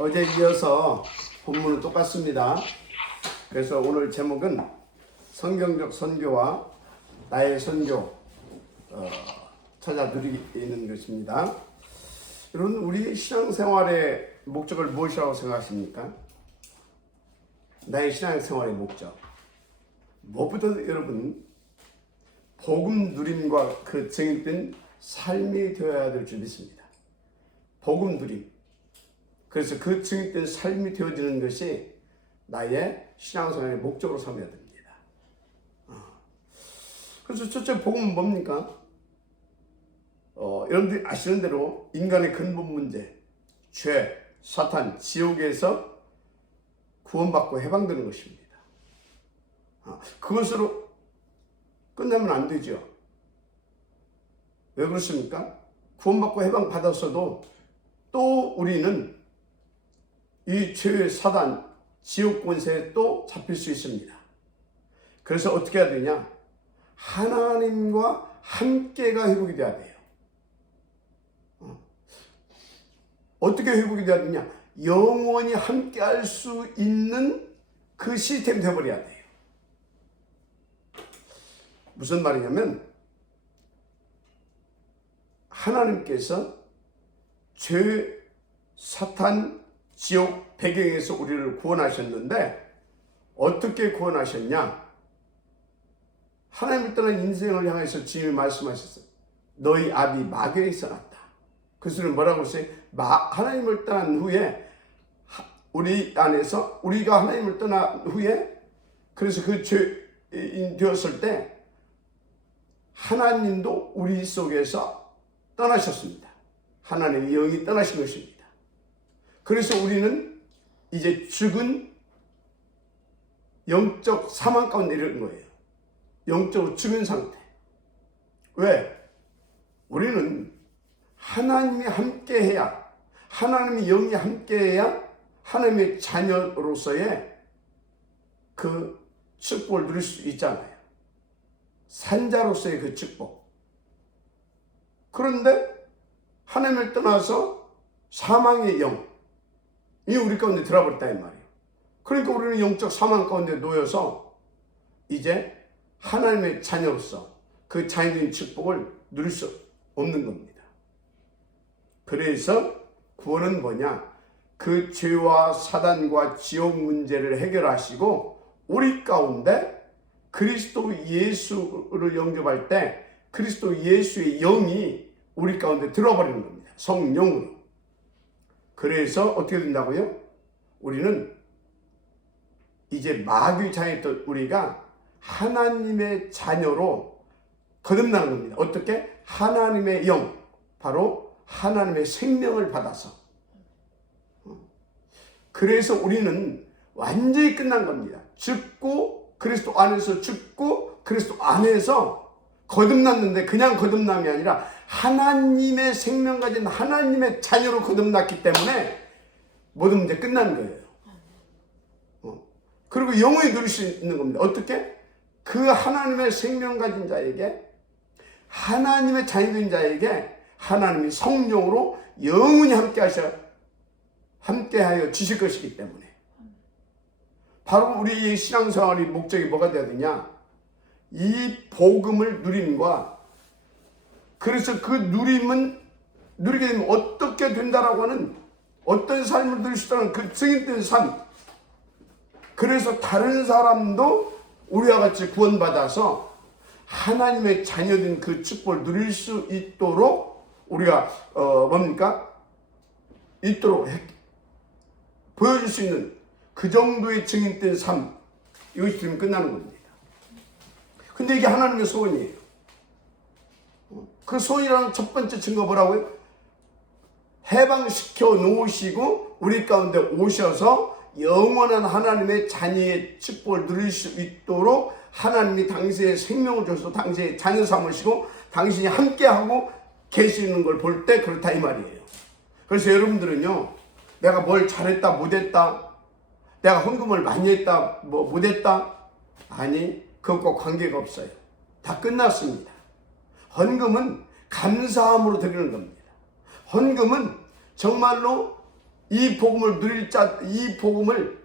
어제 이어서 본문은 똑같습니다. 그래서 오늘 제목은 성경적 선교와 나의 선교 찾아 누리는 것입니다. 여러분, 우리 신앙생활의 목적을 무엇이라고 생각하십니까? 나의 신앙생활의 목적, 무엇보다도 여러분 복음 누림과 그 증인된 삶이 되어야 될 줄 믿습니다. 복음 누림, 그래서 그 증인된 삶이 되어지는 것이 나의 신앙생활의 목적으로 삼아야 됩니다. 그래서 첫째 복음은 뭡니까? 여러분들이 아시는 대로 인간의 근본 문제, 죄, 사탄, 지옥에서 구원받고 해방되는 것입니다. 그것으로 끝나면 안 되죠. 왜 그렇습니까? 구원받고 해방받았어도 또 우리는 이 죄의 사단, 지옥 권세에 또 잡힐 수 있습니다. 그래서 어떻게 해야 되냐? 하나님과 함께가 회복이 돼야 돼요. 어떻게 회복이 돼야 되냐? 영원히 함께 할 수 있는 그 시스템이 되어버려야 돼요. 무슨 말이냐면 하나님께서 죄, 사탄, 지옥 배경에서 우리를 구원하셨는데 어떻게 구원하셨냐? 하나님을 떠난 인생을 향해서 주님이 말씀하셨어요. 너희 아비 마귀에서 났다. 그 소리는 뭐라고 했어요? 하나님을 떠난 후에 우리 안에서 우리가 하나님을 떠난 후에 그래서 그 죄인 되었을 때 하나님도 우리 속에서 떠나셨습니다. 하나님의 영이 떠나신 것입니다. 그래서 우리는 이제 죽은 영적 사망 가운데 이르는 거예요. 영적으로 죽은 상태. 왜? 우리는 하나님이 함께해야, 하나님의 영이 함께해야 하나님의 자녀로서의 그 축복을 누릴 수 있잖아요. 산자로서의 그 축복. 그런데 하나님을 떠나서 사망의 영이 우리 가운데 들어버렸다 이 말이에요. 그러니까 우리는 영적 사망 가운데 놓여서 이제 하나님의 자녀로서 그 자녀적인 축복을 누릴 수 없는 겁니다. 그래서 구원은 뭐냐? 그 죄와 사단과 지옥 문제를 해결하시고 우리 가운데 그리스도 예수를 영접할 때 그리스도 예수의 영이 우리 가운데 들어버리는 겁니다. 성령으로. 그래서 어떻게 된다고요? 우리는 이제 마귀 자녀였던 우리가 하나님의 자녀로 거듭나는 겁니다. 어떻게? 하나님의 영, 바로 하나님의 생명을 받아서. 그래서 우리는 완전히 끝난 겁니다. 죽고 그리스도 안에서 죽고 그리스도 안에서 거듭났는데 그냥 거듭남이 아니라 하나님의 생명 가진 하나님의 자녀로 거듭났기 때문에 모든 문제 끝난 거예요. 그리고 영원히 누릴 수 있는 겁니다. 어떻게? 그 하나님의 생명 가진 자에게, 하나님의 자녀인 자에게 하나님이 성령으로 영원히 함께하여 주실 것이기 때문에 바로 우리의 신앙생활의 목적이 뭐가 되어야 되냐? 이 복음을 누림과 그래서 그 누림은 누리게 되면 어떻게 된다라고 하는 어떤 삶을 누릴 수 있다는 그 증인된 삶. 그래서 다른 사람도 우리와 같이 구원받아서 하나님의 자녀된 그 축복을 누릴 수 있도록 우리가 있도록 보여줄 수 있는 그 정도의 증인된 삶, 이것이 되면 끝나는 겁니다. 근데 이게 하나님의 소원이에요. 그 소원이라는 첫 번째 증거 뭐라고요? 해방시켜 놓으시고 우리 가운데 오셔서 영원한 하나님의 자녀의 축복을 누릴 수 있도록 하나님이 당신의 생명을 줘서 당신의 자녀 삼으시고 당신이 함께하고 계시는 걸 볼 때 그렇다 이 말이에요. 그래서 여러분들은요, 내가 뭘 잘했다 못했다, 내가 헌금을 많이 했다 못했다, 아니 그것과 관계가 없어요. 다 끝났습니다. 헌금은 감사함으로 드리는 겁니다. 헌금은 정말로 이 복음을 이 복음을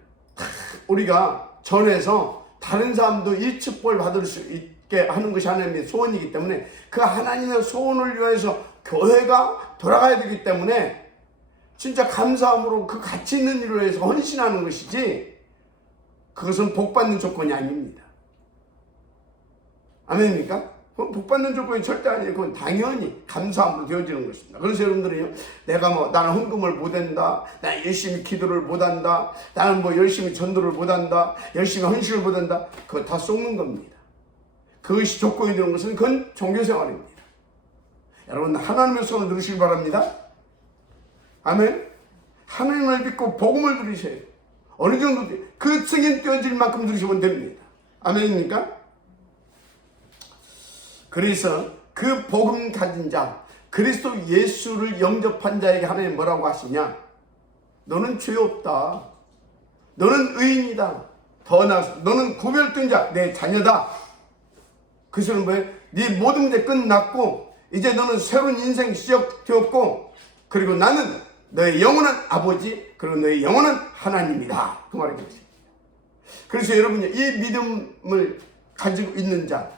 우리가 전해서 다른 사람도 이 축복을 받을 수 있게 하는 것이 하나님의 소원이기 때문에 그 하나님의 소원을 위해서 교회가 돌아가야 되기 때문에 진짜 감사함으로 그 가치 있는 일을 위해서 헌신하는 것이지 그것은 복받는 조건이 아닙니다. 아멘입니까? 그건 복받는 조건이 절대 아니에요. 그건 당연히 감사함으로 되어지는 것입니다. 그래서 여러분들이요, 내가 나는 헌금을 못한다, 나는 열심히 기도를 못한다, 나는 열심히 전도를 못한다, 열심히 헌신을 못한다, 그거 다 속는 겁니다. 그것이 조건이 되는 것은 그건 종교생활입니다. 여러분, 하나님의 손을 누리시기 바랍니다. 아멘. 하나님을 믿고 복음을 누리세요. 어느 정도 그 승인 떼어질 만큼 누리시면 됩니다. 아멘입니까? 그래서 그 복음 가진 자, 그리스도 예수를 영접한 자에게 하나님 뭐라고 하시냐? 너는 죄 없다. 너는 의인이다. 더 나아가서 너는 구별된 자, 내 자녀다. 그 소리는 뭐예요? 네 모든 문제 끝났고 이제 너는 새로운 인생 시작되었고 그리고 나는 너의 영원한 아버지 그리고 너의 영원한 하나님이다. 그 말이죠. 그래서 여러분이 이 믿음을 가지고 있는 자,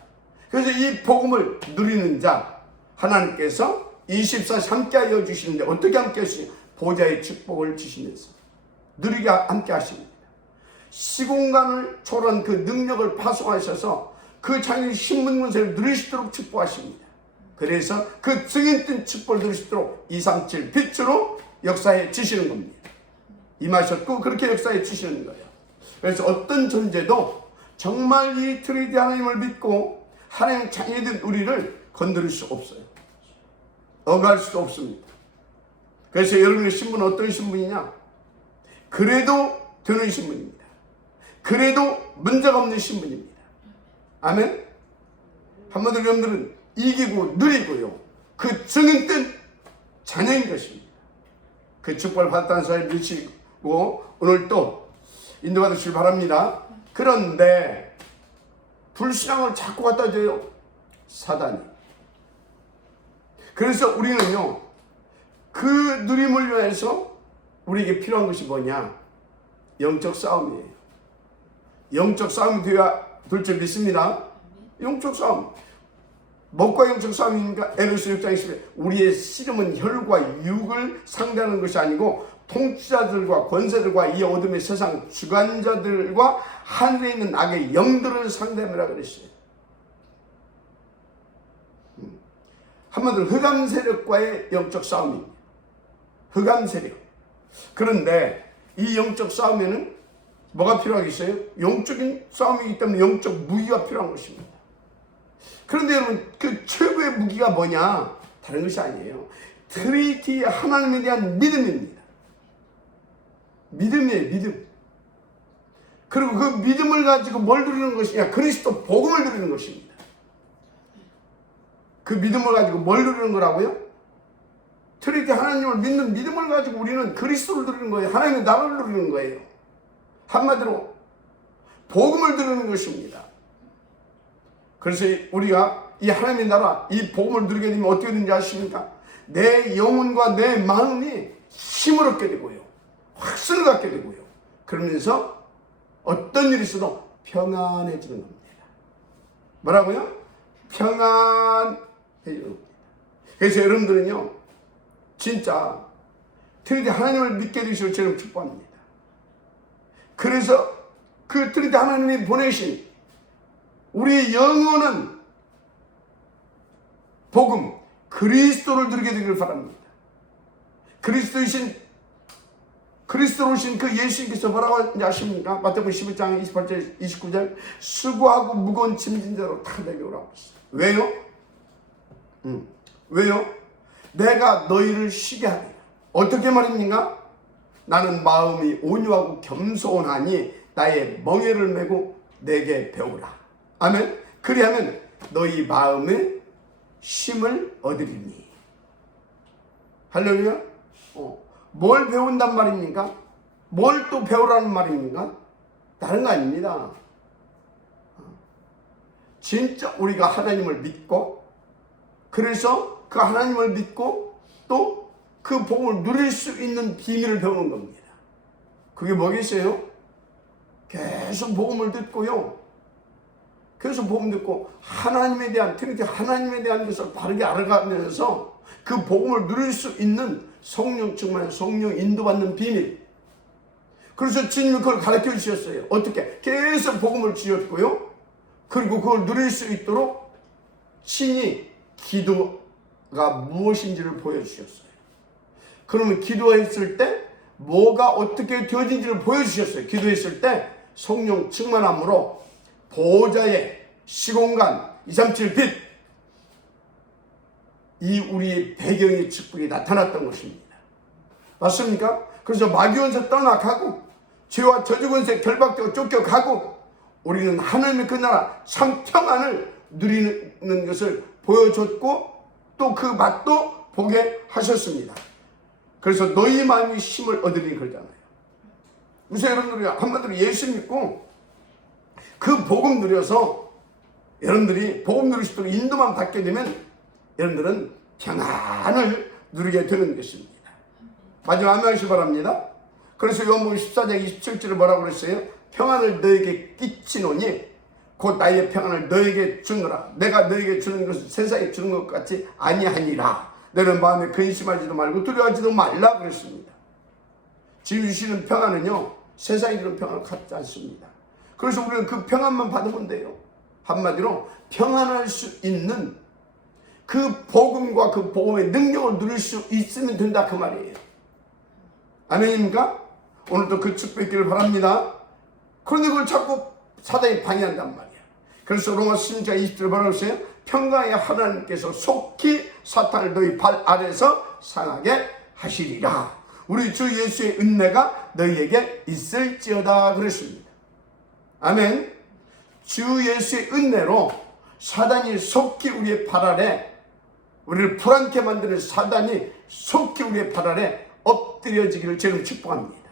그래서 이 복음을 누리는 자, 하나님께서 24시 함께하여 주시는데 어떻게 함께 하시냐? 보좌의 축복을 주시면서 누리게 함께 하십니다. 시공간을 초월한 그 능력을 파송하셔서 그 자녀의 신분문세를 누리시도록 축복하십니다. 그래서 그 승인된 축복을 누리시도록 237 빛으로 역사해 주시는 겁니다. 임하셨고 그렇게 역사해 주시는 거예요. 그래서 어떤 존재도 정말 이 트리디 하나님을 믿고 하나님 자녀된 우리를 건드릴 수 없어요. 어갈 수 없습니다. 그래서 여러분의 신분은 어떤 신분이냐? 그래도 되는 신분입니다. 그래도 문제가 없는 신분입니다. 아멘? 한마디로 여러분들은 이기고 누리고요. 그 증인된 자녀인 것입니다. 그 축복을 받았다는 사실을 미치고 오늘 또 인도받으시길 바랍니다. 그런데 불신앙을 자꾸 갖다 줘요. 사단이. 그래서 우리는요. 그 누림을 위해서 우리에게 필요한 것이 뭐냐? 영적 싸움이에요. 영적 싸움이 되어야 될 줄 믿습니다. 영적 싸움. 뭐가 영적 싸움입니까? 에베소 6장 10에 우리의 씨름은 혈과 육을 상대하는 것이 아니고 통치자들과 권세들과 이 어둠의 세상 주관자들과 하늘에 있는 악의 영들을 상대하라 그랬어요. 한마디로 흑암 세력과의 영적 싸움입니다. 흑암 세력. 그런데 이 영적 싸움에는 뭐가 필요하겠어요? 영적인 싸움이기 때문에 영적 무기가 필요한 것입니다. 그런데 여러분 그 최고의 무기가 뭐냐? 다른 것이 아니에요. 트리니티 하나님에 대한 믿음입니다. 믿음이에요. 믿음. 그리고 그 믿음을 가지고 뭘 누리는 것이냐? 그리스도 복음을 누리는 것입니다. 그 믿음을 가지고 뭘 누리는 거라고요? 트리니티 하나님을 믿는 믿음을 가지고 우리는 그리스도를 누리는 거예요. 하나님의 나라를 누리는 거예요. 한마디로 복음을 누리는 것입니다. 그래서 우리가 이 하나님의 나라, 이 복음을 누리게 되면 어떻게 되는지 아십니까? 내 영혼과 내 마음이 힘을 얻게 되고요. 확신을 갖게 되고요. 그러면서 어떤 일이 있어도 평안해지는 겁니다. 뭐라고요? 평안해지는 겁니다. 그래서 여러분들은요, 진짜 트리니티 하나님을 믿게 되시고 저는 축복합니다. 그래서 그 트리니티 하나님이 보내신 우리의 영혼은 복음, 그리스도를 누리게 되기를 바랍니다. 그리스도로 오신 그 예수님께서 뭐라고 하는지 아십니까? 마태복음 11장 28절 29절 수고하고 무거운 짐진 자로 다 내게 오라고 했어요. 왜요? 왜요? 내가 너희를 쉬게 하리라. 어떻게 말입니까? 나는 마음이 온유하고 겸손하니 나의 멍에를 메고 내게 배우라. 아멘. 그리하면 너희 마음에 쉼을 얻으리니. 할렐루야. 뭘 배운단 말입니까? 뭘 또 배우라는 말입니까? 다른 거 아닙니다. 진짜 우리가 하나님을 믿고 그래서 그 하나님을 믿고 또 그 복음을 누릴 수 있는 비밀을 배우는 겁니다. 그게 뭐겠어요? 계속 복음을 듣고요. 계속 복음 듣고 하나님에 대한 트리니티 하나님에 대한 것을 바르게 알아가면서 그 복음을 누릴 수 있는 성령 충만, 성령 인도받는 비밀. 그래서 주님이 그걸 가르쳐 주셨어요. 어떻게? 계속 복음을 주셨고요. 그리고 그걸 누릴 수 있도록 신이 기도가 무엇인지를 보여주셨어요. 그러면 기도했을 때 뭐가 어떻게 되어진지를 보여주셨어요. 기도했을 때 성령 충만함으로 보호자의 시공간 237빛 이 우리의 배경의 축복이 나타났던 것입니다. 맞습니까? 그래서 마귀원세 떠나가고 죄와 저주권세 결박되고 쫓겨가고 우리는 하나님의 그 나라 참 평안을 누리는 것을 보여줬고 또 그 맛도 보게 하셨습니다. 그래서 너희 마음이 힘을 얻으니 그러잖아요. 그래서 여러분들이 한마디로 예수 믿고 그 복음 누려서 여러분들이 복음 누릴 수 있도록 인도만 받게 되면 여러분들은 평안을 누리게 되는 것입니다. 마지막 한 명씩 바랍니다. 그래서 요한복음 14장 27절에 뭐라고 그랬어요? 평안을 너에게 끼치노니 곧 나의 평안을 너에게 주노라. 내가 너에게 주는 것은 세상에 주는 것 같이 아니하니라. 너는 마음에 근심하지도 말고 두려워하지도 말라 그랬습니다. 지금 주시는 평안은요 세상에 주는 평안을 갖지 않습니다. 그래서 우리는 그 평안만 받으면 돼요. 한마디로 평안할 수 있는 그 복음과 그 복음의 능력을 누릴 수 있으면 된다 그 말이에요. 아멘입니까? 오늘도 그 축복 있기를 바랍니다. 그런데 그걸 자꾸 사단이 방해한단 말이야. 그래서 로마서 16장 20절에 뭐라고 했어요? 평강의 하나님께서 속히 사탄을 너희 발 아래서 상하게 하시리라. 우리 주 예수의 은혜가 너희에게 있을지어다 그랬습니다. 아멘. 주 예수의 은혜로 사단이 속히 우리의 발 아래, 우리를 불안케 만드는 사단이 속히 우리의 발 아래 엎드려지기를 지금 축복합니다.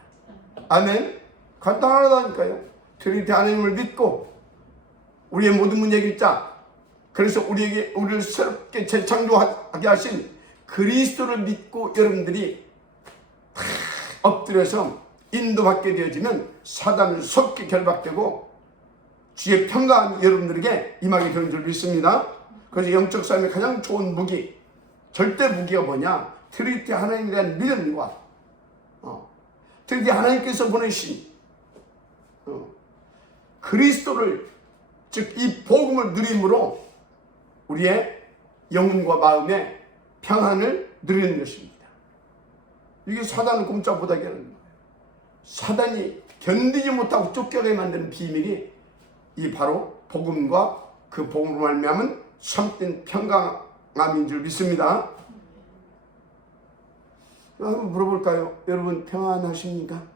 아멘. 간단하다니까요. 트리니티 하나님을 믿고 우리의 모든 문제 해결자, 그래서 우리를 새롭게 재창조하게 하신 그리스도를 믿고 여러분들이 다 엎드려서 인도받게 되어지면 사단은 속히 결박되고 주의 평강이 여러분들에게 임하게 되는 줄 믿습니다. 그래서 영적 삶의 가장 좋은 무기, 절대 무기가 뭐냐? 트리니티 하나님에 대한 믿음과 트리니티 하나님께서 보내신 그리스도를, 즉 이 복음을 누림으로 우리의 영혼과 마음의 평안을 누리는 것입니다. 이게 사단을 꼼짝 못하게 하는 거예요. 사단이 견디지 못하고 쫓겨가게 만드는 비밀이 이 바로 복음과 그 복음으로 말미암은 참된 평강함인 줄 믿습니다. 한번 물어볼까요? 여러분 평안하십니까?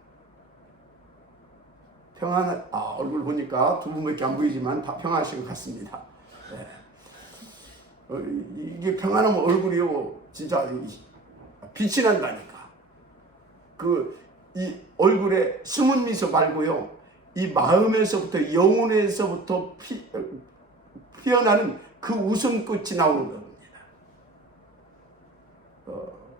얼굴 보니까 두 분밖에 안 보이지만 다 평안하신 것 같습니다. 네. 이게 평안하면 얼굴이요 진짜 빛이 난다니까. 이 얼굴에 숨은 미소 말고요, 이 마음에서부터 영혼에서부터 피어나는 그 웃음꽃이 나오는 겁니다.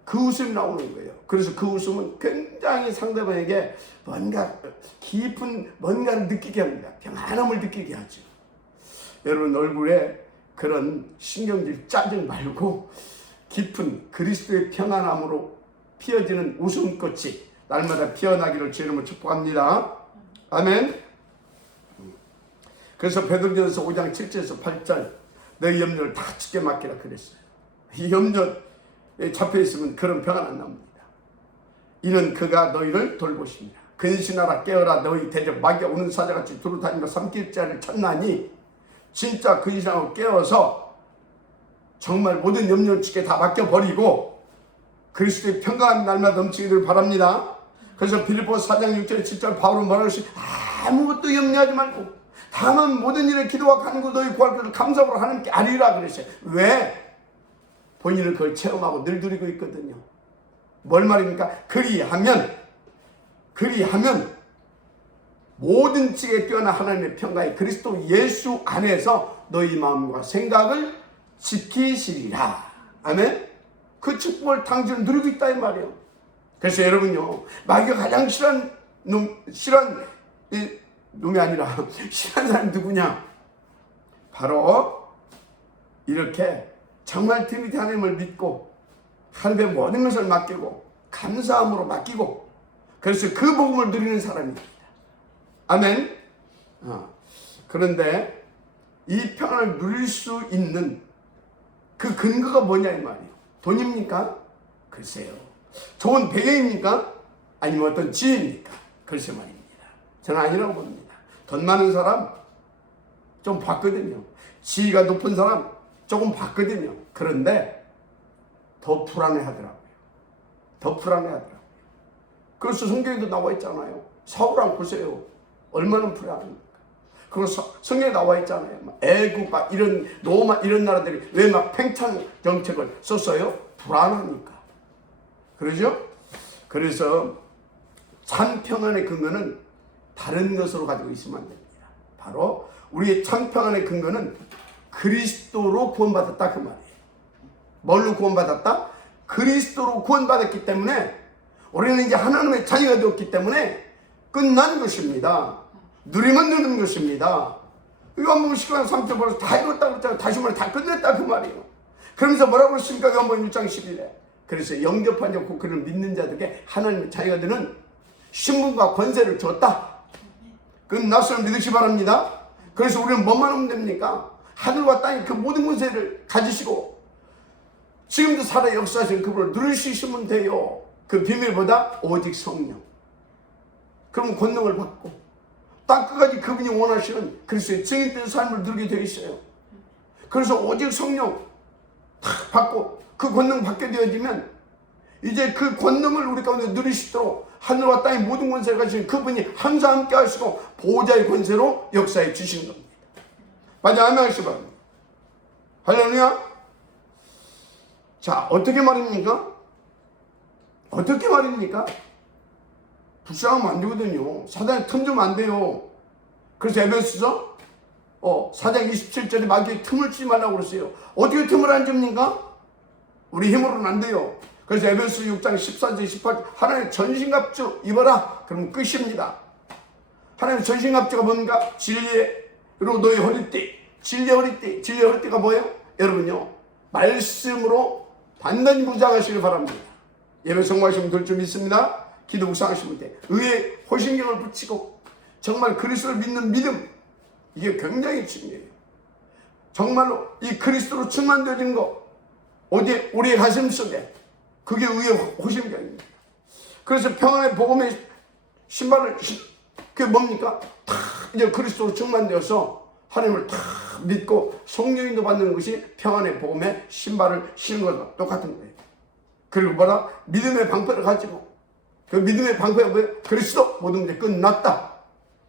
그 웃음이 나오는 거예요. 그래서 그 웃음은 굉장히 상대방에게 뭔가 깊은 뭔가를 느끼게 합니다. 평안함을 느끼게 하죠. 여러분 얼굴에 그런 신경질 짜증 말고 깊은 그리스도의 평안함으로 피어지는 웃음꽃이 날마다 피어나기를 주 이름으로 축복합니다. 아멘. 그래서 베드로전서 5장 7절에서 8절 너희 염려를 다 주께 맡기라 그랬어요. 이 염려에 잡혀있으면 그런 평안 안 나옵니다. 이는 그가 너희를 돌보십니다. 근신하라 깨어라 너희 대적 마귀가 우는 사자같이 두루다니며 삼킬자를 찾나니 진짜 근신하고 깨어서 정말 모든 염려를 주께 다 맡겨버리고 그리스도의 평강한 날마다 넘치기를 바랍니다. 그래서 빌립보서 4장 6절 7절 바울은 뭐라고 했어요? 아무것도 염려하지 말고 다만 모든 일에 기도와 간구 너희 구할 것을 감사로 하나님께 아뢰라 그랬어요. 왜? 본인은 그걸 체험하고 늘 누리고 있거든요. 뭘 말입니까? 그리하면 모든 지혜에 뛰어난 하나님의 평강이 그리스도 예수 안에서 너희 마음과 생각을 지키시리라. 아멘. 그 축복을 당신은 누리고 있다 이 말이에요. 그래서 여러분요, 마귀가 가장 싫어하는 놈이 아니라 싫어하는 사람이 누구냐? 바로 이렇게 정말 팀이 하나님을 믿고 하나님의 모든 것을 맡기고 감사함으로 맡기고, 그래서 그 복음을 누리는 사람입니다. 아멘. 그런데 이 평안을 누릴 수 있는 그 근거가 뭐냐 이 말이에요. 돈입니까? 글쎄요. 좋은 배경입니까? 아니면 어떤 지혜입니까? 글쎄 말입니다. 저는 아니라고 봅니다. 돈 많은 사람 좀 봤거든요. 지위가 높은 사람 조금 봤거든요. 그런데 더 불안해하더라고요. 더 불안해하더라고요. 그래서 성경에도 나와 있잖아요. 사울왕 보세요. 얼마나 불안합니까? 그리고 성경에 나와 있잖아요. 애국, 이런 로마 이런 나라들이 왜 막 팽창 정책을 썼어요? 불안하니까. 그러죠? 그래서 참 평안의 근거는 다른 것으로 가지고 있으면 안 됩니다. 바로 우리의 참 평안의 근거는 그리스도로 구원받았다 그 말이에요. 뭘로 구원받았다? 그리스도로 구원받았기 때문에 우리는 이제 하나님의 자녀가 되었기 때문에 끝난 것입니다. 누리면 누는 것입니다. 요한복음 10장 3절 벌써 다 읽었다고 그랬잖아요. 다시 말해 다 끝냈다 그 말이에요. 그러면서 뭐라고 했습니까? 요한복음 6장 11에 그래서 영접한 자 곧 그를 믿는 자들에게 하나님의 자녀가 되는 신분과 권세를 줬다. 끝났음을 믿으시 바랍니다. 그래서 우리는 뭐만 하면 됩니까? 하늘과 땅의 그 모든 권세를 가지시고 지금도 살아 역사하시는 그분을 누릴 수 있으면 돼요. 그 비밀보다 오직 성령. 그럼 권능을 받고 땅끝까지 그분이 원하시는 그리스도의 증인된 삶을 누리게 되어 있어요. 그래서 오직 성령 탁 받고 그 권능 받게 되어지면 이제 그 권능을 우리 가운데 누릴 수 있도록 하늘과 땅의 모든 권세를 가지신 그분이 항상 함께 하시고 보호자의 권세로 역사해 주시는 겁니다. 맞아, 아멘 하시기 바랍니다. 할렐루야. 자, 어떻게 말입니까? 어떻게 말입니까? 불쌍하면 안 되거든요. 사단에 틈 주면 안 돼요. 그래서 에베소서 4장 27절에 마귀의 틈을 주지 말라고 그랬어요. 어떻게 틈을 안 줍니까? 우리 힘으로는 안 돼요. 그래서 에베소 6장 14절 18절 하나님의 전신갑주 입어라. 그러면 끝입니다. 하나님의 전신갑주가 뭔가? 진리로 너의 허리띠. 진리의 허리띠. 진리의 허리띠가 뭐예요? 여러분요, 말씀으로 단단히 무장하시길 바랍니다. 예배 성공하시면 될 줄 믿습니다. 기도 묵상하시면 돼. 의에 호신경을 붙이고 정말 그리스도를 믿는 믿음, 이게 굉장히 중요해요. 정말로 이 그리스도로 충만되어지는 거 어디 우리의 가슴 속에 그게 의의 호신경입니다. 그래서 평안의 복음의 신발을 그게 뭡니까? 다 이제 그리스도로 충만되어서 하나님을 다 믿고 성령인도 받는 것이 평안의 복음의 신발을 신는 것과 똑같은 거예요. 그리고 뭐라? 믿음의 방패를 가지고 그 믿음의 방패가 뭐예요? 그리스도 모든 게 끝났다.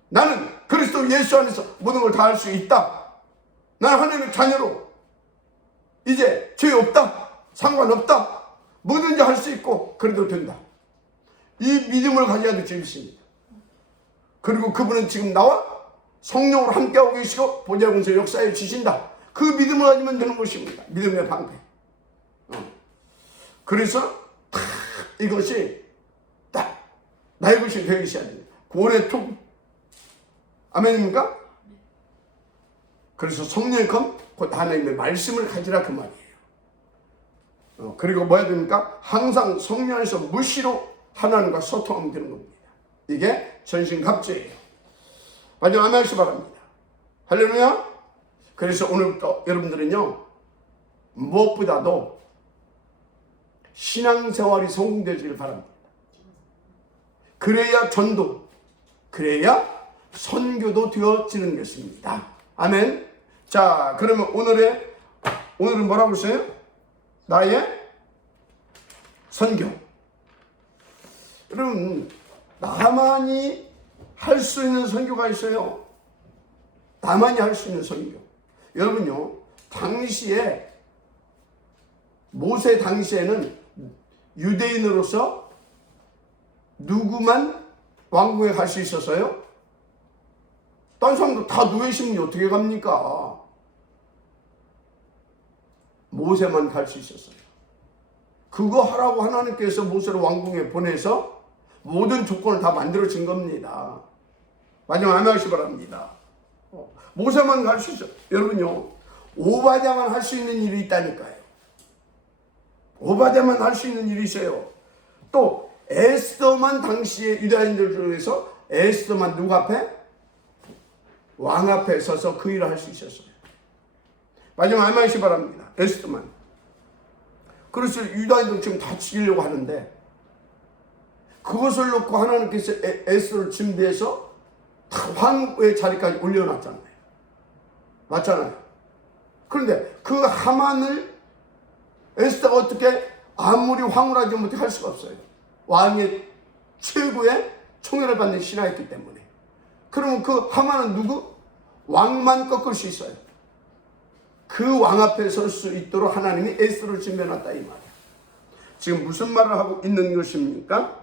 나는 그리스도 예수 안에서 모든 걸 다 할 수 있다. 나는 하나님의 자녀로 이제 죄 없다. 상관없다. 뭐든지 할 수 있고 그래도 된다. 이 믿음을 가져야 될 줄 믿습니다. 그리고 그분은 지금 나와 성령으로 함께하고 계시고 보좌의 권세 역사에 주신다. 그 믿음을 가지면 되는 것입니다. 믿음의 방패. 그래서 이것이 딱 나의 것이 되어 있어야 됩니다. 구원의 통. 아멘입니까? 그래서 성령의 검, 곧 하나님의 말씀을 가지라 그 말이에요. 그리고 뭐 해야 됩니까? 항상 성령 안에서 무시로 하나님과 소통하면 되는 겁니다. 이게 전신갑주예요. 마지막 아멘 하시기 바랍니다. 할렐루야. 그래서 오늘부터 여러분들은요, 무엇보다도 신앙생활이 성공되기를 바랍니다. 그래야 전도, 그래야 선교도 되어지는 것입니다. 아멘. 자, 그러면 오늘은 뭐라고 했어요? 나의 선교. 여러분, 나만이 할 수 있는 선교가 있어요. 나만이 할 수 있는 선교. 여러분요, 당시에 모세 당시에는 유대인으로서 누구만 왕궁에 갈 수 있었어요? 딴 사람도 다 누워있으면 어떻게 갑니까? 모세만 갈 수 있었어요. 그거 하라고 하나님께서 모세를 왕궁에 보내서 모든 조건을 다 만들어진 겁니다. 마지막 아멘하시 바랍니다. 모세만 갈 수 있어요. 여러분요, 오바댜만 할 수 있는 일이 있다니까요. 오바댜만 할 수 있는 일이 있어요. 또 에스더만 당시에 유다인들 중에서 에스더만 누구 앞에? 왕 앞에 서서 그 일을 할 수 있었어요. 마지막 아멘하시 바랍니다. 에스더만. 그래서 유다인들 지금 다 죽이려고 하는데 그것을 놓고 하나님께서 에스더를 준비해서 황후의 자리까지 올려놨잖아요. 맞잖아요. 그런데 그 하만을 에스더가 어떻게 아무리 황후라지 못해 할 수가 없어요. 왕의 최고의 총애를 받는 신하였기 때문에. 그러면 그 하만은 누구? 왕만 꺾을 수 있어요. 그 왕 앞에 설 수 있도록 하나님이 에스더를 준비해놨다 이 말이에요. 지금 무슨 말을 하고 있는 것입니까?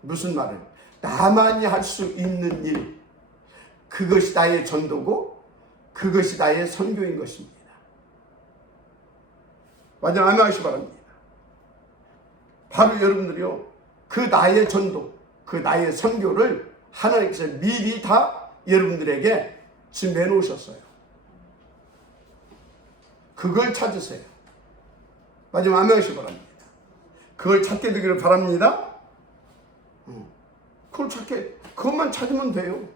무슨 말을? 나만이 할 수 있는 일, 그것이 나의 전도고 그것이 나의 선교인 것입니다. 마지막 아멘하시 바랍니다. 바로 여러분들이요, 그 나의 전도, 그 나의 선교를 하나님께서 미리 다 여러분들에게 준비해 놓으셨어요. 그걸 찾으세요. 마지막 아멘하시 바랍니다. 그걸 찾게 되기를 바랍니다. 그것만 찾으면 돼요.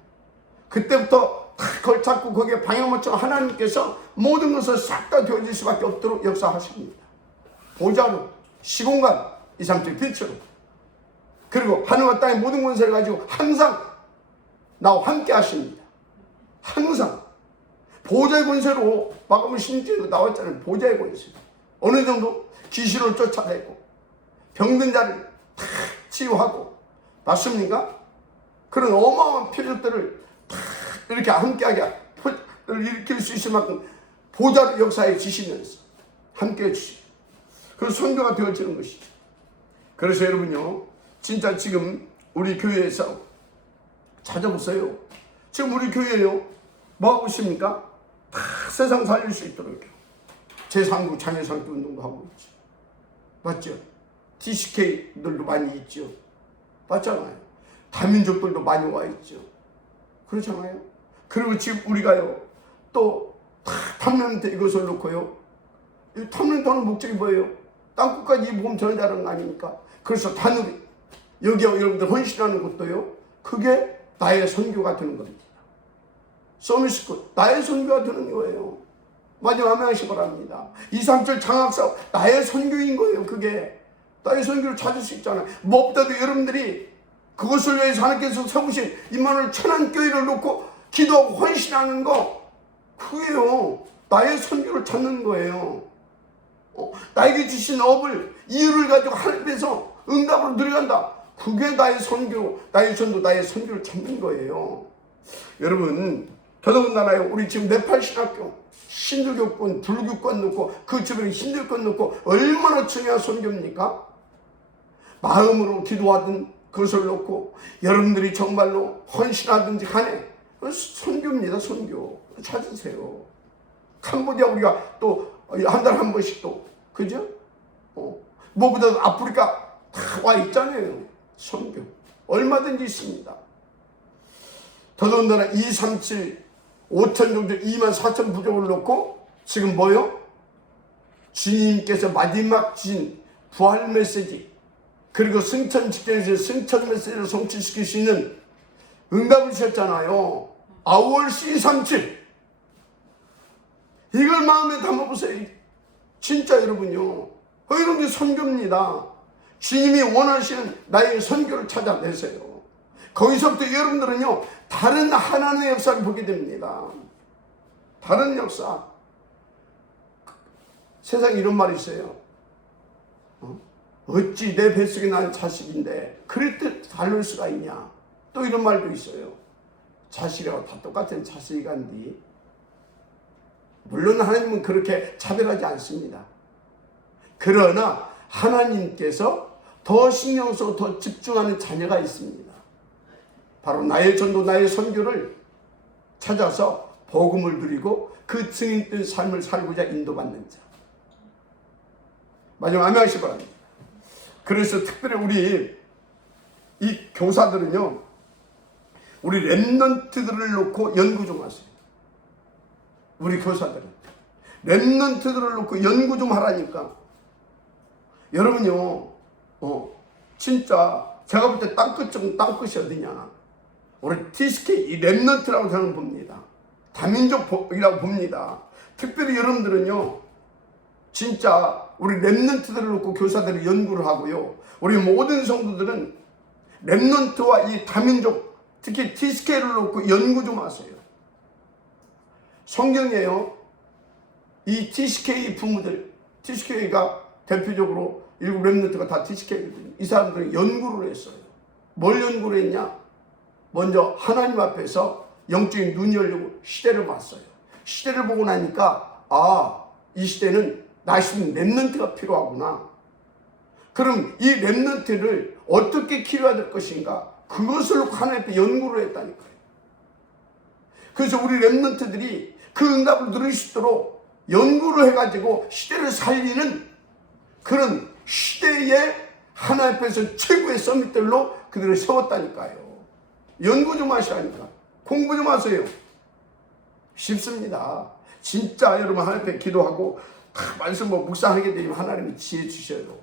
그때부터 그걸 찾고 거기에 방향 맞춰 하나님께서 모든 것을 싹 다 되어질 수밖에 없도록 역사하십니다. 보좌로, 시공간, 2, 3, 7 빛으로, 그리고 하늘과 땅의 모든 권세를 가지고 항상 나와 함께 하십니다. 항상 보좌의 권세로 마가복음 16절에 나왔잖아요. 보좌의 권세. 어느 정도 귀신을 쫓아내고 병든 자를 다 치유하고, 맞습니까? 그런 어마어마한 표적들을 다 이렇게 함께하게 일으킬 수 있을 만큼 보좌의 역사에 지시면서 함께해 주시고, 그 선교가 되어지는 것이죠. 그래서 여러분요, 진짜 지금 우리 교회에서 찾아보세요. 지금 우리 교회요, 뭐 하고 있습니까? 다 세상 살릴 수 있도록 제3국 장애상도 운동도 하고 있죠. 맞죠? TCK들도 많이 있죠. 맞잖아요. 다민족들도 많이 와 있죠. 그렇잖아요. 그리고 지금 우리가요, 또 다 탐렌트 이것을 놓고요, 이 탐렌트 하는 목적이 뭐예요? 땅끝까지 이 복음 전하자는 거 아닙니까? 그래서 다누리, 여기 여러분들 헌신하는 것도요, 그게 나의 선교가 되는 겁니다. 서미스쿨, 나의 선교가 되는 거예요. 마지막 아멘하시 바랍니다. 2, 3절 장학사업, 나의 선교인 거예요. 그게 나의 선교를 찾을 수 있잖아요. 무엇보다도 여러분들이 그것을 위해서 하나님께서 세우신 임마누엘 천안교회를 놓고 기도하고 헌신하는 거, 그게요, 나의 선교를 찾는 거예요. 나에게 주신 업을, 이유를 가지고 하나님께서 응답으로 들어간다. 그게 나의 선교, 나의 전도, 나의 선교를 찾는 거예요. 여러분, 더더군다나요, 우리 지금 네팔 신학교, 신두교권, 불교권 넣고 그 주변에 힌두교권 넣고 얼마나 중요한 선교입니까? 마음으로 기도하든 그것을 놓고 여러분들이 정말로 헌신하든지 간에 선교입니다. 선교 찾으세요. 캄보디아 우리가 또 한 달에 한 번씩 또, 그죠? 무엇보다도 아프리카 다 와 있잖아요. 선교 얼마든지 있습니다. 더더군다나 2, 3, 7, 5천 정도 2만 4천 부족을 놓고 지금 뭐요? 주님께서 마지막 주신 부활 메시지, 그리고 승천 직전에서 승천 메시지를 성취시킬 수 있는 응답을 주셨잖아요. 아월 C37. 이걸 마음에 담아보세요. 진짜 여러분요, 여러분들 선교입니다. 주님이 원하시는 나의 선교를 찾아내세요. 거기서부터 여러분들은요, 다른 하나님의 역사를 보게 됩니다. 다른 역사. 세상에 이런 말이 있어요. 어찌 내 뱃속에 난 자식인데 그럴 때 다를 수가 있냐. 또 이런 말도 있어요. 자식이라고 다 똑같은 자식이간디. 물론 하나님은 그렇게 차별하지 않습니다. 그러나 하나님께서 더 신경 써서 더 집중하는 자녀가 있습니다. 바로 나의 전도, 나의 선교를 찾아서 복음을 누리고 그 증인된 삶을 살고자 인도받는 자. 마지막 암양하시 바랍니다. 그래서 특별히 우리 이 교사들은요, 우리 랩런트들을 놓고 연구 좀 하세요. 우리 교사들은 랩런트들을 놓고 연구 좀 하라니까. 여러분요, 진짜 제가 볼 때 땅끝 중 땅끝이 어디냐, 우리 TCK 이 랩런트라고 저는 봅니다. 다민족이라고 봅니다. 특별히 여러분들은요, 진짜 우리 랩런트들을 놓고 교사들이 연구를 하고요, 우리 모든 성도들은 랩런트와 이 다민족, 특히 TCK를 놓고 연구 좀 하세요. 성경에요, 이 TCK 부모들, TCK가 대표적으로 일곱 랩런트가 다 TCK거든요. 이 사람들이 연구를 했어요. 뭘 연구를 했냐? 먼저 하나님 앞에서 영적인 눈이 열리고 시대를 봤어요. 시대를 보고 나니까 이 시대는 나신 랩런트가 필요하구나. 그럼 이 랩런트를 어떻게 키워야 될 것인가? 그것을 하나님 앞에 연구를 했다니까요. 그래서 우리 랩런트들이 그 응답을 누릴 수 있도록 연구를 해가지고 시대를 살리는 그런 시대의 하나님 앞에서 최고의 서밋들로 그들을 세웠다니까요. 연구 좀 하시라니까. 공부 좀 하세요. 쉽습니다. 진짜 여러분 하나님 앞에 기도하고 말씀 묵상하게 되면 하나님이 지혜 주셔요.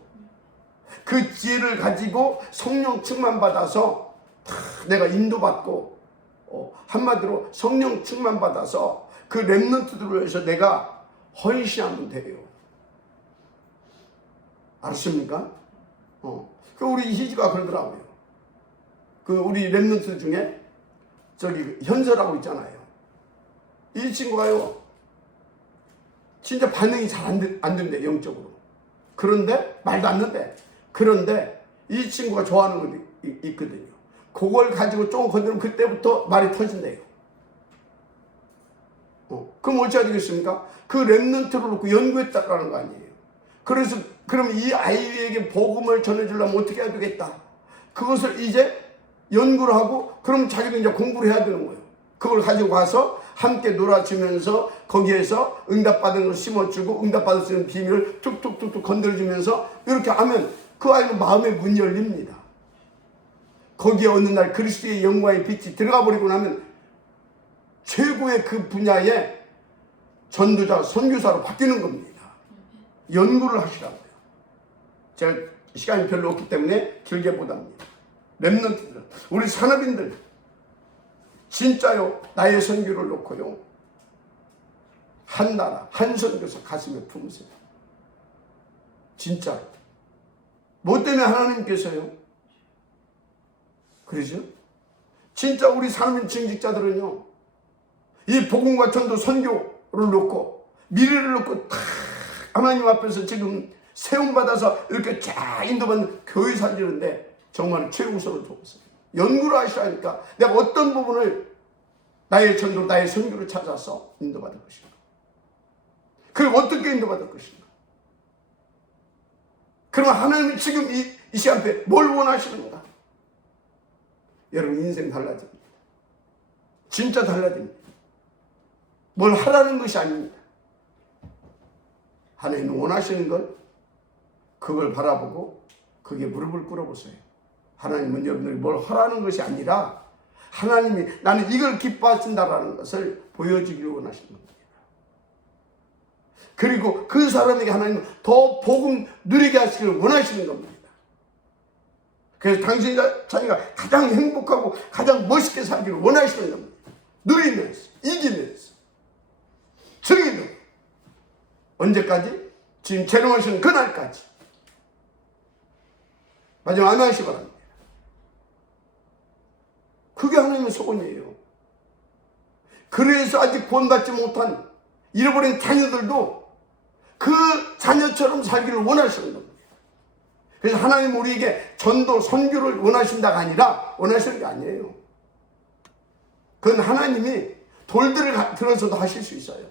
그 지혜를 가지고 성령 충만 받아서 내가 인도받고, 한마디로 성령 충만 받아서 그 랩런트들을 위해서 내가 헌신하면 돼요. 알았습니까? 그 우리 희지가 그러더라고요. 그 우리 랩런트 중에 저기 현서라고 있잖아요. 이 친구가요, 진짜 반응이 잘 안 된대, 영적으로. 그런데 말도 안 된대. 그런데 이 친구가 좋아하는 거 있거든요. 그걸 가지고 조금 건드리면 그때부터 말이 터진대요. 그럼 어찌해야 되겠습니까? 그 랩런트를 놓고 연구했다라는 거 아니에요. 그래서 그럼 이 아이에게 복음을 전해주려면 어떻게 해야 되겠다. 그것을 이제 연구를 하고, 그럼 자기도 이제 공부를 해야 되는 거예요. 그걸 가지고 가서 함께 놀아주면서 거기에서 응답받은 걸 심어주고, 응답받을 수 있는 비밀을 툭툭툭툭 건드려주면서 이렇게 하면 그 아이는 마음의 문이 열립니다. 거기에 어느 날 그리스도의 영광의 빛이 들어가 버리고 나면 최고의 그 분야의 전도자, 선교사로 바뀌는 겁니다. 연구를 하시라고요. 제가 시간이 별로 없기 때문에 길게 못합니다. 랩런트들, 우리 산업인들, 진짜요, 나의 선교를 놓고요, 한 나라, 한 선교사 가슴에 품으세요. 진짜로. 뭐 때문에 하나님께서요? 그러죠? 진짜 우리 산업인 증직자들은요, 이 복음과 전도 선교를 놓고, 미래를 놓고 다 하나님 앞에서 지금 세움받아서 이렇게 쫙 인도받는 교회 살리는데 정말 최우선을 두었어요. 연구를 하시라니까. 내가 어떤 부분을 나의 전도, 나의 선교를 찾아서 인도받을 것인가? 그럼 어떻게 인도받을 것인가? 그러면 하나님이 지금 이 시간에 뭘 원하시는가? 여러분 인생 달라집니다. 진짜 달라집니다. 뭘 하라는 것이 아닙니다. 하나님이 원하시는 걸, 그걸 바라보고 그게 무릎을 꿇어보세요. 하나님은 여러분들이 뭘 하라는 것이 아니라 하나님이 나는 이걸 기뻐하신다라는 것을 보여주기를 원하시는 겁니다. 그리고 그 사람에게 하나님은 더 복음 누리게 하시기를 원하시는 겁니다. 그래서 당신 자기가 가장 행복하고 가장 멋있게 살기를 원하시는 겁니다. 누리면서, 이기면서, 증인으로. 언제까지? 지금 재롱하시는 그날까지. 마지막 안하시 바랍니다. 그게 하나님의 소원이에요. 그래서 아직 구원받지 못한 잃어버린 자녀들도 그 자녀처럼 살기를 원하시는 겁니다. 그래서 하나님 우리에게 전도, 선교를 원하신다가 아니라 원하시는 게 아니에요. 그건 하나님이 돌들을 들어서도 하실 수 있어요.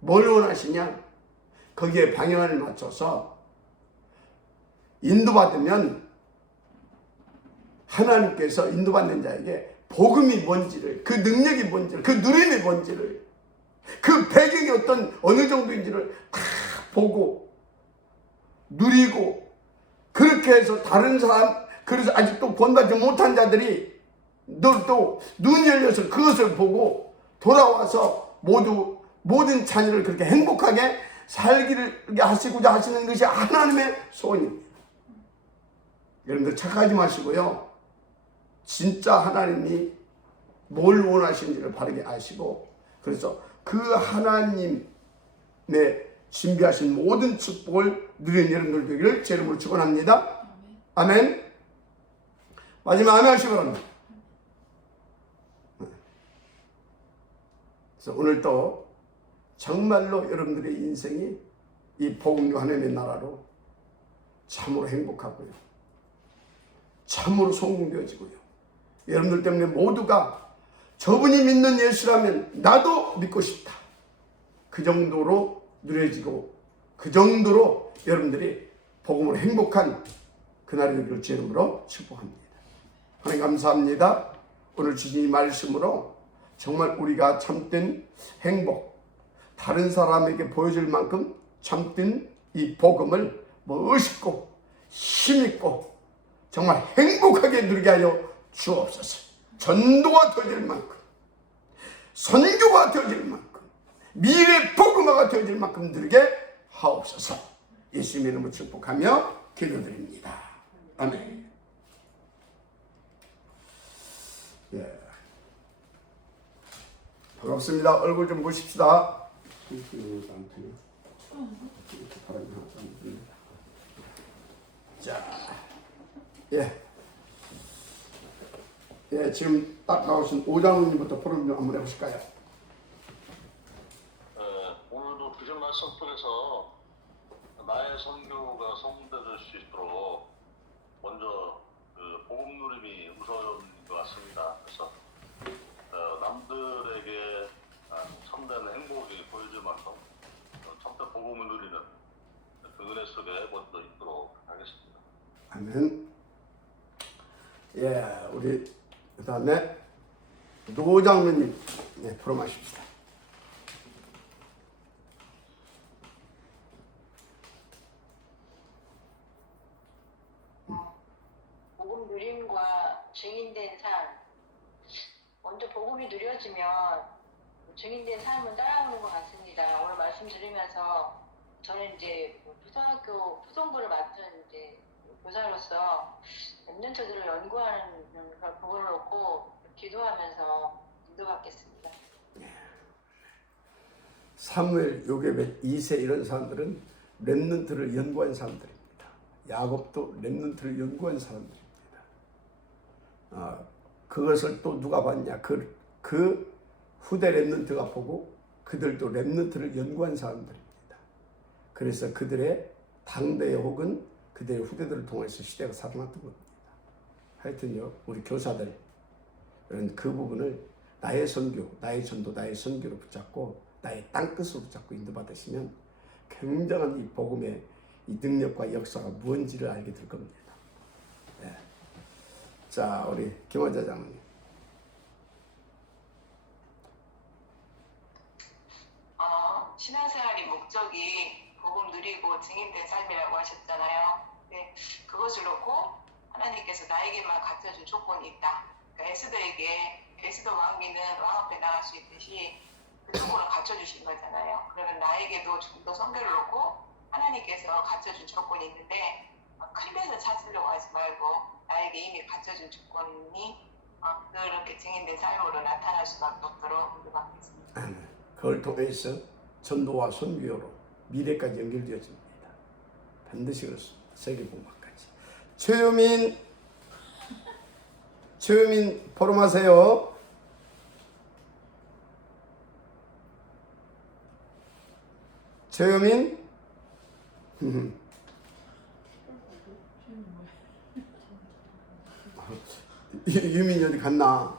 뭘 원하시냐? 거기에 방향을 맞춰서 인도받으면 하나님께서 인도받는 자에게 복음이 뭔지를, 그 능력이 뭔지를, 그 누림이 뭔지를, 그 배경이 어느 정도인지를 다 보고 누리고 그렇게 해서 다른 사람, 그래서 아직도 구원받지 못한 자들이 또 눈이 열려서 그것을 보고 돌아와서 모든 자녀를 그렇게 행복하게 살기를 하시고자 하시는 것이 하나님의 소원입니다. 여러분들 착각하지 마시고요. 진짜 하나님이 뭘 원하시는지를 바르게 아시고, 그래서 그 하나님의 준비하신 모든 축복을 누리는 여러분들 되기를 제 이름으로 축원합니다. 아멘. 마지막 아멘 하시기 바랍니다. 그래서 오늘 또 정말로 여러분들의 인생이 이 복음과 하나님의 나라로 참으로 행복하고요, 참으로 성공되어지고요, 여러분들 때문에 모두가 저분이 믿는 예수라면 나도 믿고 싶다, 그 정도로 누려지고 그 정도로 여러분들이 복음으로 행복한 그날이 되기를 주 이름으로 축복합니다. 하나님 감사합니다. 오늘 주신 이 말씀으로 정말 우리가 참된 행복, 다른 사람에게 보여줄 만큼 참된 이 복음을 멋있고 힘있고 정말 행복하게 누리게 하여 주옵소서. 전도가 되어질 만큼, 선교가 되어질 만큼, 미래 복음화가 되어질 만큼 누리게 하옵소서. 예수님 이름으로 축복하며 기도드립니다. 아멘. 예. 반갑습니다. 얼굴 좀 보십시다. 자, 지금 딱 나오신 오장훈님부터 포럼 좀 한번 해보실까요? 오늘도 주신 말씀 통해서 나의 선교가 성공될 수 있도록 먼저 복음 누림이 우선인 것 같습니다. 그래서 남들에게 참된 행복이 보여줄 만큼 참된 복음을 누리는 그 은혜 속에 먼저 있도록 하겠습니다. 아멘. 우리 그 다음에 노장로님 포럼하십시다. 복음 누림과 증인된 삶. 먼저 복음이 누려지면 증인된 삶은 따라오는 것 같습니다. 오늘 말씀 들으면서 저는 이제 초등학교 초성부를 맡은 이제 교사로서 랩런트들을 연구하는 그런 복을 얻고 기도하면서 인도받겠습니다. 사무엘, 요게벳, 이세 이런 사람들은 랩런트를 연구한 사람들입니다. 야곱도 랩런트를 연구한 사람들입니다. 그것을 또 누가 봤냐? 그 후대 랩런트가 보고 그들도 랩런트를 연구한 사람들입니다. 그래서 그들의 당대 혹은 그들의 후대들을 통해서 시대가 살아났던 겁니다. 하여튼요, 우리 교사들 그 부분을 나의 선교, 나의 전도, 나의 선교로 붙잡고 나의 땅끝으로 붙잡고 인도받으시면 굉장한 이 복음의 이 능력과 역사가 무언지를 알게 될 겁니다. 네. 자, 우리 김원자 장로님. 신앙생활의 목적이 복음 누리고 증인된 삶이라고 하셨잖아요. 네, 그것을 놓고 하나님께서 나에게만 갖춰준 조건이 있다. 그러니까 에스더 왕비는 왕 앞에 나갈 수 있듯이 그 조건을 갖춰주신 거잖아요. 그러면 나에게도 좀 더 선교를 놓고 하나님께서 갖춰준 조건이 있는데 큰 데서 찾으려고 하지 말고 나에게 이미 갖춰준 조건이 그렇게 증인된 삶으로 나타날 수밖에 없도록 기도받겠습니다. 그걸 통해서 전도와 선교로 미래까지 연결되어집니다. 반드시 그렇습니다. 세계복음화까지. 최유민 포럼하세요. 최유민. 유민이 어디 갔나?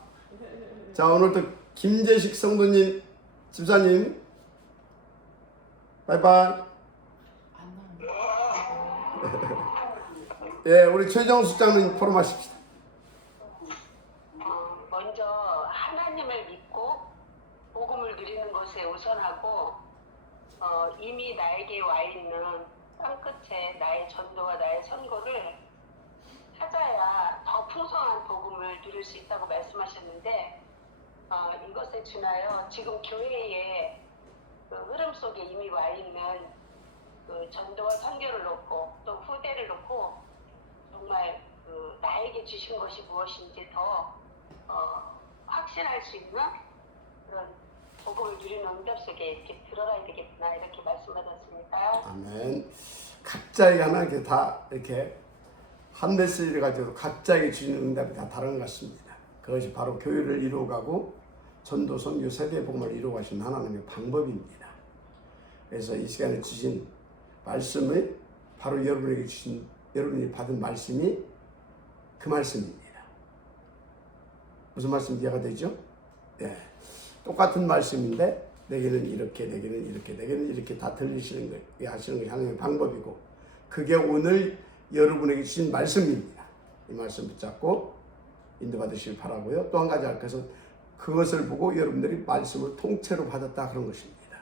자, 오늘도 김재식 성도님, 집사님, 바이바이. 예, 우리 최정숙 장로님 포럼하십시다. 먼저 하나님을 믿고 복음을 누리는 것에 우선하고 이미 나에게 와 있는 땅끝에 나의 전도와 나의 선고를 찾아야 더 풍성한 복음을 누릴 수 있다고 말씀하셨는데 이것에 준하여 지금 교회의 그 흐름 속에 이미 와 있는 그 전도와 선교를 놓고 또 후대를 놓고 정말 그 나에게 주신 것이 무엇인지 더 확신할 수 있는 그런 복음을 누리는 응답 속에 이렇게 들어가야 되겠구나 이렇게 말씀하셨습니다. 아멘. 각자에게 하나님께 다 이렇게 한 메시지를 가지고 각자에게 주시는 응답이 다 다른 것 같습니다. 그것이 바로 교회를 이루어가고 전도, 선교, 세대 복음을 이루어가신 하나님의 방법입니다. 그래서 이 시간에 주신 말씀을 바로 여러분에게 주신, 여러분이 받은 말씀이 그 말씀입니다. 무슨 말씀 이해가 되죠? 네. 똑같은 말씀인데 내게는 이렇게, 내게는 이렇게, 내게는 이렇게 다 들리시는 거, 하시는 게 하나님의 방법이고 그게 오늘 여러분에게 주신 말씀입니다. 이 말씀 붙잡고 인도받으시길 바라고요. 또 한 가지 할 것은 그것을 보고 여러분들이 말씀을 통째로 받았다 그런 것입니다.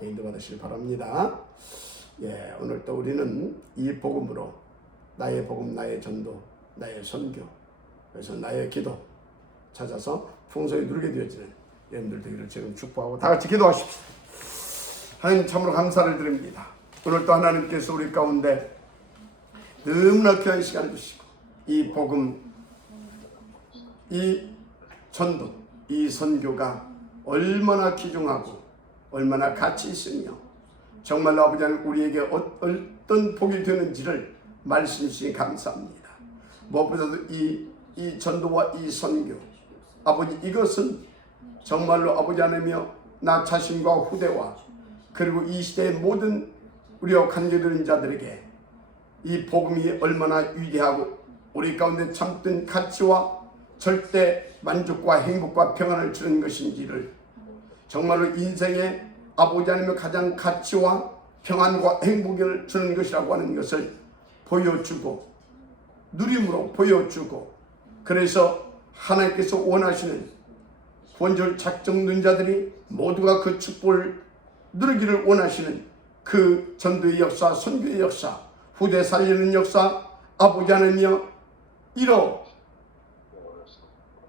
인도받으시길 바랍니다. 예, 오늘 또 우리는 이 복음으로 나의 복음, 나의 전도, 나의 선교, 그래서 나의 기도 찾아서 풍성히 누리게 되어지는 여러분들 되기를 지금 축복하고 다 같이 기도하십시오. 하나님 참으로 감사를 드립니다. 오늘 또 하나님께서 우리 가운데 너무나 귀한 시간을 주시고 이 복음, 이 전도, 이 선교가 얼마나 귀중하고 얼마나 가치 있으며 정말로 아버지 하나님 우리에게 어떤 복이 되는지를 말씀 주시니 감사합니다. 무엇보다도 이 전도와 이 선교 아버지 이것은 정말로 아버지 하나님이여 나 자신과 후대와 그리고 이 시대의 모든 우리와 관계되는 자들에게 이 복음이 얼마나 위대하고 우리 가운데 참된 가치와 절대 만족과 행복과 평안을 주는 것인지를 정말로 인생의 아버지 하나님의 가장 가치와 평안과 행복을 주는 것이라고 하는 것을 보여주고 누림으로 보여주고 그래서 하나님께서 원하시는 구원절 작정된 자들이 모두가 그 축복을 누리기를 원하시는 그 전도의 역사, 선교의 역사, 후대 살리는 역사 아버지 하나님이여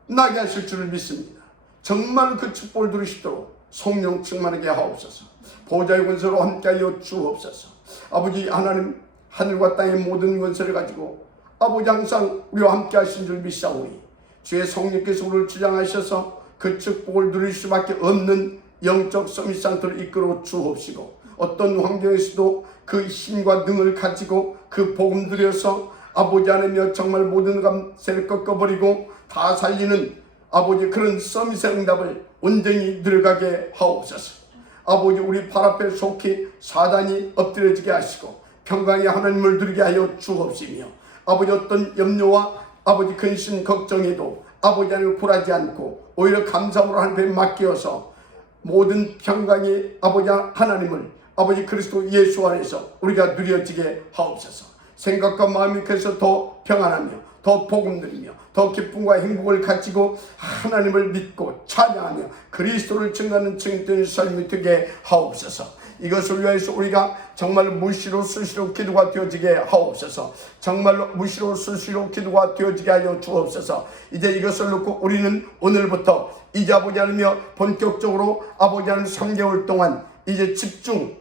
일어나게 하실 줄을 믿습니다. 정말 그 축복을 누리시도록 성령 충만하게 하옵소서. 보좌의 권세로 함께하여 주옵소서. 아버지 하나님 하늘과 땅의 모든 권세를 가지고 아버지 항상 우리와 함께 하신 줄 믿사오니 주의 성령께서 우리를 주장하셔서 그 축복을 누릴 수밖에 없는 영적 서밋 상태로 이끌어 주옵시고 어떤 환경에서도 그 힘과 능을 가지고 그 복음 들여서 아버지 하나님이여 정말 모든 감세를 꺾어버리고 다 살리는 아버지 그런 서밋의 응답을 온전히 들어가게 하옵소서. 아버지 우리 발 앞에 속히 사단이 엎드려지게 하시고 평강의 하나님을 누리게 하여 주옵시며 아버지 어떤 염려와 아버지 근심 걱정에도 아버지 하나님을 굴하지 않고 오히려 감사함으로 하나님께 맡겨서 모든 평강의 아버지 하나님을 아버지 그리스도 예수 안에서 우리가 누려지게 하옵소서. 생각과 마음이 그래서 더 평안하며 더 복음 누리며 더 기쁨과 행복을 가지고 하나님을 믿고 찬양하며 그리스도를 증거하는 증인된 삶이 되게 하옵소서. 이것을 위해서 우리가 정말 무시로 수시로 기도가 되어지게 하옵소서. 정말로 무시로 수시로 기도가 되어지게 하여 주옵소서. 이제 이것을 놓고 우리는 오늘부터 이제 아버지 하나님이여 본격적으로 아버지 하나님 3개월 동안 이제 집중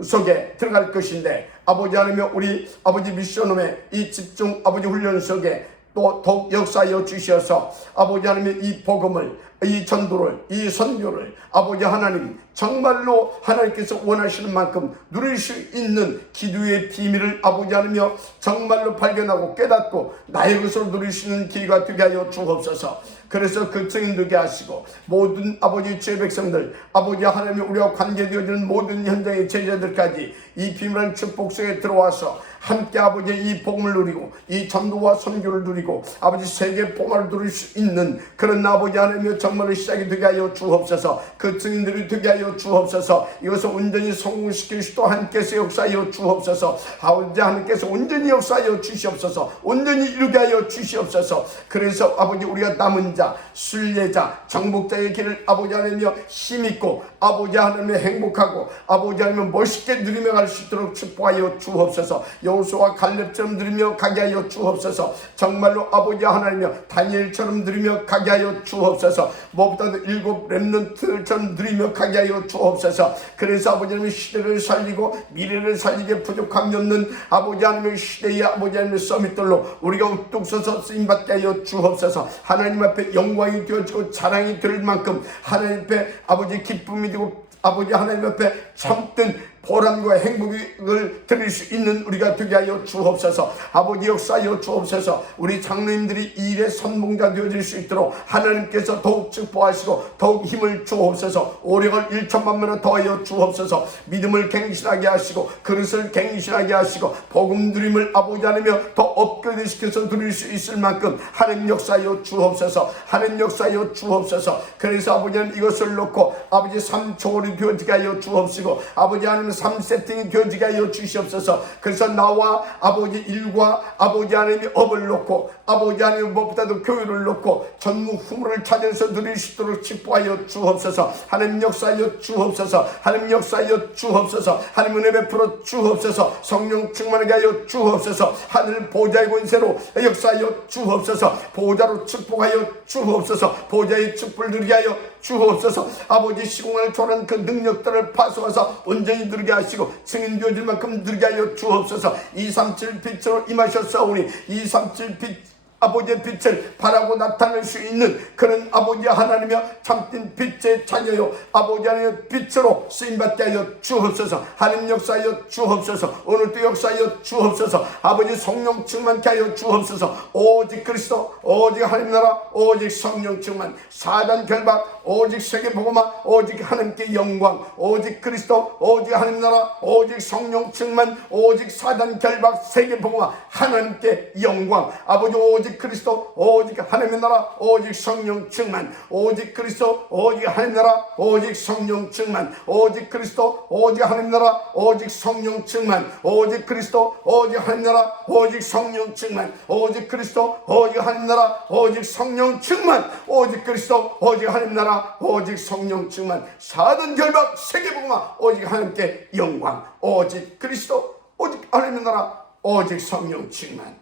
속에 들어갈 것인데 아버지 하나님이여 우리 아버지 미션홈의 이 집중 아버지 훈련 속에 또 더욱 역사하여 주셔서 아버지 하나님의 이 복음을 이 전도를 이 선교를 아버지 하나님 정말로 하나님께서 원하시는 만큼 누릴 수 있는 기도의 비밀을 아버지 하나님이여 정말로 발견하고 깨닫고 나의 것으로 누릴 수 있는 기회가 되게 하여 주옵소서. 그래서 그 증인 되게 하시고 모든 아버지 주의 백성들 아버지 하나님이 우리와 관계되어지는 모든 현장의 제자들까지 이 비밀한 축복 속에 들어와서 함께 아버지 이 복음을 누리고 이 전도와 선교를 누리고 아버지 세계 복음을 누릴 수 있는 그런 아버지 하나님의 정말로 시작이 되게 하여 주옵소서. 그 증인들이 되게 하여 주옵소서. 이것을 온전히 성공시킬 수도 하나님께서 역사하여 주옵소서. 아버지 하나님께서 온전히 역사하여 주시옵소서. 온전히 이루게 하여 주시옵소서. 그래서 아버지 우리가 남은 자, 순례자, 정복자의 길을 아버지 하나님이여 힘있고 아버지 하나님의 행복하고 아버지 하나님의 멋있게 누리며 갈 수 있도록 축복하여 주옵소서. 여호수아와 갈렙처럼 누리며 가게 하여 주옵소서. 정말로 아버지 하나님이여 다니엘처럼 누리며 가게 하여 주옵소서. 무엇보다도 7 렘넌트처럼 누리며 가게 하여 주옵소서. 그래서 아버지 하나님의 시대를 살리고 미래를 살리게 부족함이 없는 아버지 하나님의 시대의 아버지 하나님의 서밋들로 우리가 우뚝 서서 쓰임받게 하여 주옵소서. 하나님 앞에 영광이 되어지고 자랑이 될 만큼 하나님 앞에 아버지 기쁨이 되고 아버지 하나님 앞에 참된 보람과 행복을 드릴 수 있는 우리가 되게 하여 주옵소서. 아버지 역사하여 주옵소서. 우리 장로님들이 이 일의 선봉자 되어질 수 있도록 하나님께서 더욱 축복하시고 더욱 힘을 주옵소서. 오력을 1천만배로 더하여 주옵소서. 믿음을 갱신하게 하시고 그릇을 갱신하게 하시고 복음 누림을 아버지 하나님이여 더 업그레이드 시켜서 누릴 수 있을 만큼 하나님 역사하여 주옵소서. 하나님 역사하여 주옵소서. 그래서 아버지 하나님 이것을 놓고 아버지 3초월이 되어지게 하여 주옵시고 아버지 하나님 3세팅이 되어지게 하여 주시옵소서. 그래서 나와 아버지 일과 아버지 하나님의 업을 놓고 아버지 하나님 무엇보다도 교회를 놓고 전무후무를 찾아서 누릴 수 있도록 축복하여 주옵소서. 하나님 역사하여 주옵소서. 하나님 역사하여 주옵소서. 하나님 은혜 베풀어 주옵소서. 성령 충만하게 하여 주옵소서. 하늘 보좌의 권세로 역사하여 주옵소서. 보좌로 축복하여 주옵소서. 보좌의 축복을 누리게 하여 주옵소서. 아버지 시공을 초월한 그 능력들을 파수하사 온전히 누리게 하시고 증인 되어질 만큼 누리게 하여 주옵소서. 237 빛으로 임하셨사오니 237 빛 아버지의 빛을 바라고 나타낼 수 있는 그런 아버지 하나님이여 참된 빛의 자녀요 아버지 하나님의 빛으로 쓰임받게 하여 주옵소서. 하나님 역사하여 주옵소서. 오늘도 역사하여 주옵소서. 아버지 성령 충만케 하여 주옵소서. 오직 그리스도 오직 하나님 나라 오직 성령 충만 사단 결박 오직 세계복음화 오직 하나님께 영광 오직 그리스도 오직 하나님 나라 오직 성령 충만 오직 사단 결박 세계복음화 하나님께 영광 아버지 오직 그리스도 오직 하나님의 나라 오직 성령 충만 오직 그리스도 오직 하나님 나라 오직 성령 충만 오직 그리스도 오직 하나님 나라 오직 성령 충만 오직 그리스도 오직 하나님 나라 오직 성령 충만 오직 그리스도 오직 하나님 나라 오직 성령 충만 오직 그리스도 오직 하나님 나라 오직 성령 충만 사단 결박 세계복음화 오직 하나님께 영광 오직 그리스도 오직 하나님의 나라 오직 성령 충만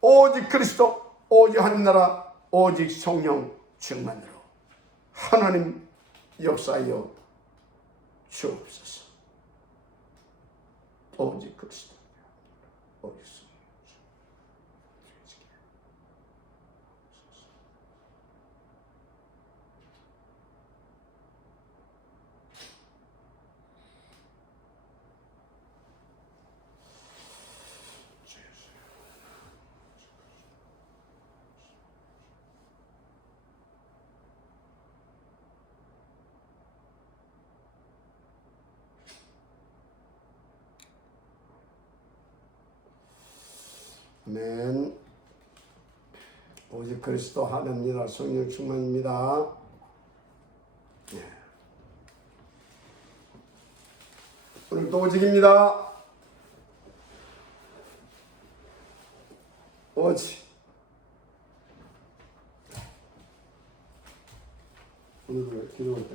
오직 그리스도 오직 하나님 나라 오직 성령 충만으로 하나님 역사하여 주옵소서. 오직 그리스도 오직 성령 아멘. 오직 그리스도 하나님이라 성령 충만입니다. 네. 오늘도 오직입니다. 오직. 오늘도 기도할 때